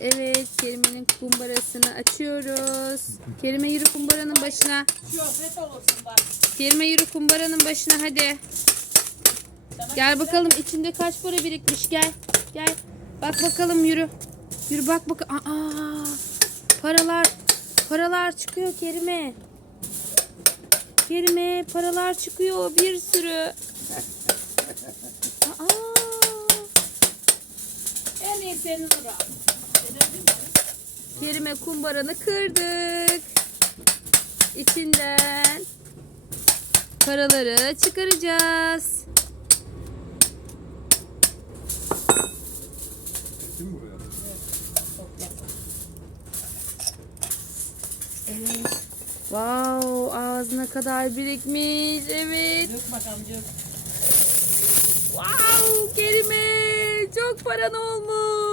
Evet Kerime'nin kumbarasını açıyoruz. Kerime yürü kumbaranın başına. Kerime yürü kumbaranın başına hadi. Gel bakalım içinde kaç para birikmiş gel. Gel. Bak bakalım yürü. Yürü bak bak. Aa, paralar. Paralar çıkıyor Kerime. Kerime paralar çıkıyor bir sürü. Senin. Kerime kumbaranı kırdık. İçinden paraları çıkaracağız. Değil mi buraya? Evet. Wow, ağzına kadar birikmiş. Evet. Dök bakalım dök. Wow, Kerime. Çok paran olmuş.